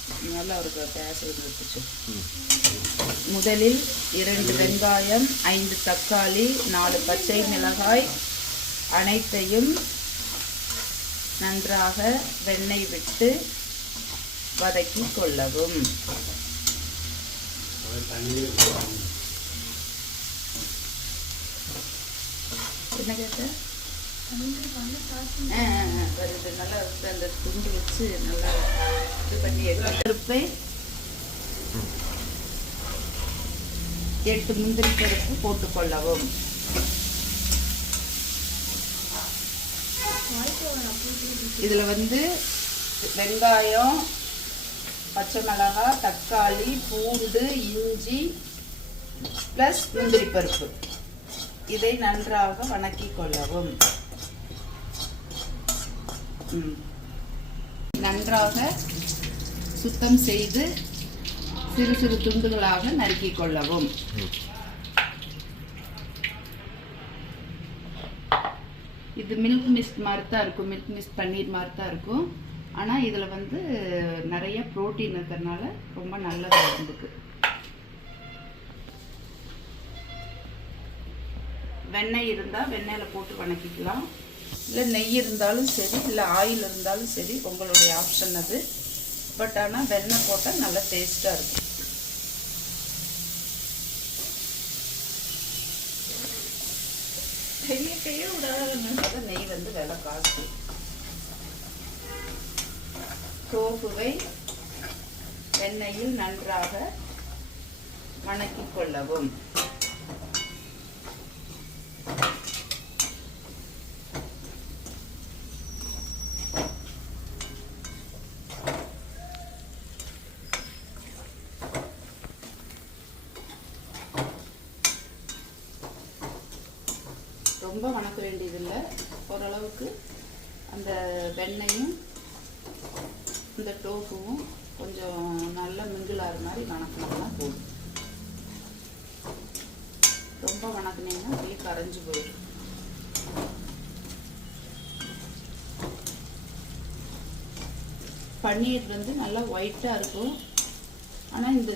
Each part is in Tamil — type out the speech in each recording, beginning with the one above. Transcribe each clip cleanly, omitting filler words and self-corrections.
நல்லா ஒரு கேஸ் எடுத்துச்சு. முதலில் 2 வெங்காயம், 5 தக்காளி, 4 பச்சை மிளகாய் அனைத்தையும் நன்றாக வெண்ணெய் விட்டு வதக்கி கொள்ளவும். என்ன கேட்ட? வருது நல்லா அந்த துண்டு வச்சு நல்லா இது பண்ணி பருப்பை 8 முந்திரி பருப்பு போட்டுக்கொள்ளவும். இதில் வந்து வெங்காயம், பச்சை மிளகாய், தக்காளி, பூண்டு, இஞ்சி ப்ளஸ் முந்திரி பருப்பு இதை நன்றாக வணக்கி கொள்ளவும். நன்றாக சுத்தம் செய்து சிறு சிறு துண்டுகளாக நறுக்கி கொள்ளவும். இது மில்க் மிஸ்ட் மாதிரி தான் இருக்கும், மில்க் மிஸ்ட் பன்னீர் மாதிரி தான் இருக்கும். ஆனால் இதில் வந்து நிறைய ப்ரோட்டீன் இருக்கிறதுனால ரொம்ப நல்லது உடம்புக்கு. வெண்ணெய் இருந்தால் வெண்ணெயில் போட்டு வணக்கிக்கலாம், இல்லை நெய் இருந்தாலும் சரி, இல்லை ஆயில் இருந்தாலும் சரி, உங்களுடைய ஆப்ஷன் அது. பட் ஆனால் வெண்ணெய் போட்டால் நல்லா டேஸ்ட்டாக இருக்கும். கையே விடாத நெய் வந்து விலை காசு. டோஃபுவை எண்ணெயில் நன்றாக வணக்கிக் கொள்ளவும். ரொம்ப வணக்க வேண்டியதில்லை, ஓரளவுக்கு அந்த வெண்ணெயும் இந்த டோஃபுவும் கொஞ்சம் நல்லா மிங்கிளாகிற மாதிரி வணக்கினோம்னா போதும். ரொம்ப வணக்கினீங்கன்னா அப்படியே கரைஞ்சி போயிடும். பன்னீர் வந்து நல்லா ஒயிட்டாக இருக்கும். ஆனால் இந்த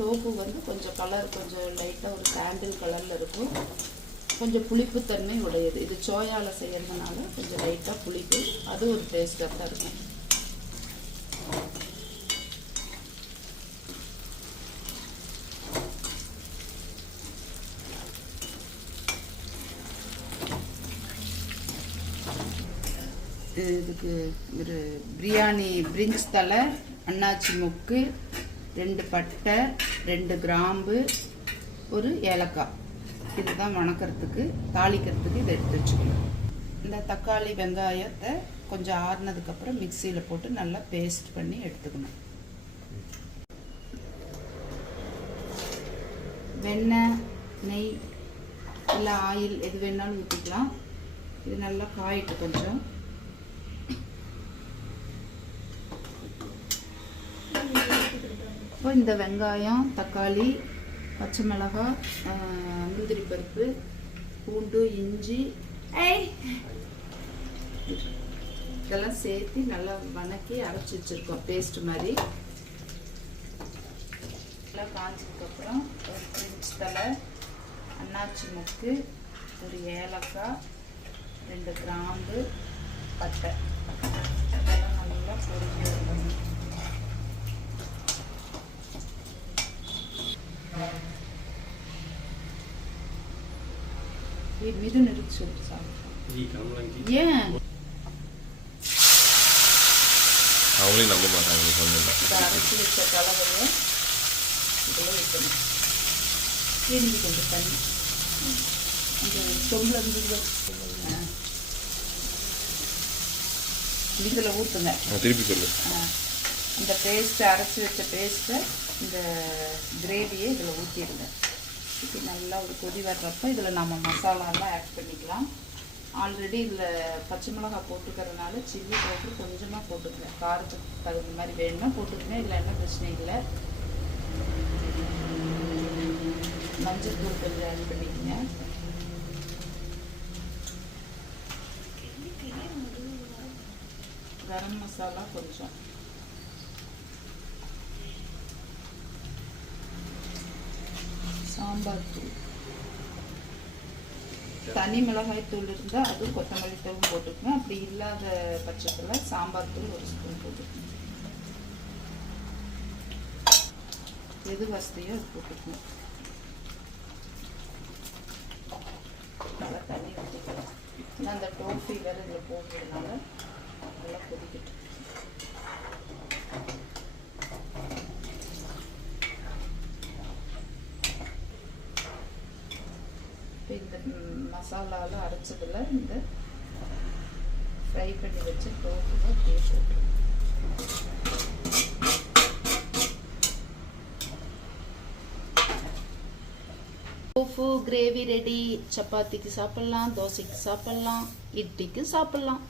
டோஃபு வந்து கொஞ்சம் கலர் கொஞ்சம் லைட்டாக ஒரு சாண்டில் கலரில் இருக்கும். கொஞ்சம் புளிப்புத்தன்மை உடையது. இது சோயாவில் செய்யறதுனால கொஞ்சம் லைட்டாக புளிப்பு, அது ஒரு டேஸ்ட்டாக தான் இருக்கும். இதுக்கு ஒரு பிரியாணி பிரிஞ்ச் தலை, அன்னாச்சி மொக்கு, 2 பட்டை, 2 கிராம்பு, ஒரு ஏலக்காய், இதுதான் வணக்கிறதுக்கு தாளிக்கிறதுக்கு இதை எடுத்து வச்சுக்கணும். இந்த தக்காளி வெங்காயத்தை கொஞ்சம் ஆறுனதுக்கப்புறம் மிக்சியில் போட்டு நல்லா பேஸ்ட் பண்ணி எடுத்துக்கணும். வெண்ணெய், நெய் இல்லை ஆயில் எது வேணாலும் ஊற்றிக்கலாம். இது நல்லா காயிட்டு கொஞ்சம். இப்போ இந்த வெங்காயம், தக்காளி, பச்சை மிளகாய், முந்திரி பருப்பு, பூண்டு, இஞ்சி இதெல்லாம் சேர்த்து நல்லா வணக்கி அரைச்சி வச்சுருக்கோம் பேஸ்ட் மாதிரி. நல்லா காய்ச்சதுக்கப்புறம் ஒரு பிரிஞ்ச் தலை, அன்னாச்சி மொக்கு, ஒரு ஏலக்காய், 2 கிராம்பு, பட்டை இதெல்லாம் நல்லா பொரிஞ்சு வரணும். மிது நிறுத்தி சொல்லிட்டு சாப்பிடுறோம். ஏன் அவங்களே நம்ப மாட்டாங்க. அரைச்சி வச்ச கலவையை இதில் வைக்கணும். தீர்ந்து கொஞ்சம் தண்ணி அந்த சொம்பில் இருந்து இதில் ஊற்றுங்க. திருப்பி சொல்லு. அந்த பேஸ்ட்டை அரைச்சி வச்ச பேஸ்ட்டை இந்த கிரேவியை இதில் ஊற்றிடுங்க. ஊற்றி நல்லா ஒரு கொதி வர்றப்போ இதில் நம்ம மசாலாலாம் ஆட் பண்ணிக்கலாம். ஆல்ரெடி இதில் பச்சை மிளகாய் போட்டுக்கிறதுனால சில்லி பவுடர் கொஞ்சமாக போட்டுக்கிறேன். காரத்துக்கு தகுந்த மாதிரி வேணும்னா போட்டுக்கிறேன், இதில் என்ன பிரச்சனை இல்லை. மஞ்சள் தூள் கொஞ்சம் ஆட் பண்ணிக்கங்க. கரம் மசாலா கொஞ்சம், சாம்பார் தூள், தனி மிளகாய் தூள் இருந்தால் அதுவும் கொத்தமல்லி தூள் போட்டுக்கணும். அப்படி இல்லாத பட்சத்தில் சாம்பார் தூள் 1 ஸ்பூன் போட்டுக்கணும். எது வசதியோ அது போட்டுக்கணும். நல்லா தண்ணி ஊற்றிக்கலாம். ஏன்னா அந்த டோஃபி வேறு இதில் போடுறதுனால நல்லா கொதிக்கட்டும். இந்த மசாலாவில் அரைச்சதில் இந்த ஃப்ரை பண்ணி வச்சு டோஃபுவை அப்படியே போட்டுருவோம். Tofu gravy ready. சப்பாத்திக்கு சாப்பிட்லாம், தோசைக்கு சாப்பிட்லாம், இட்லிக்கு சாப்பிட்லாம்.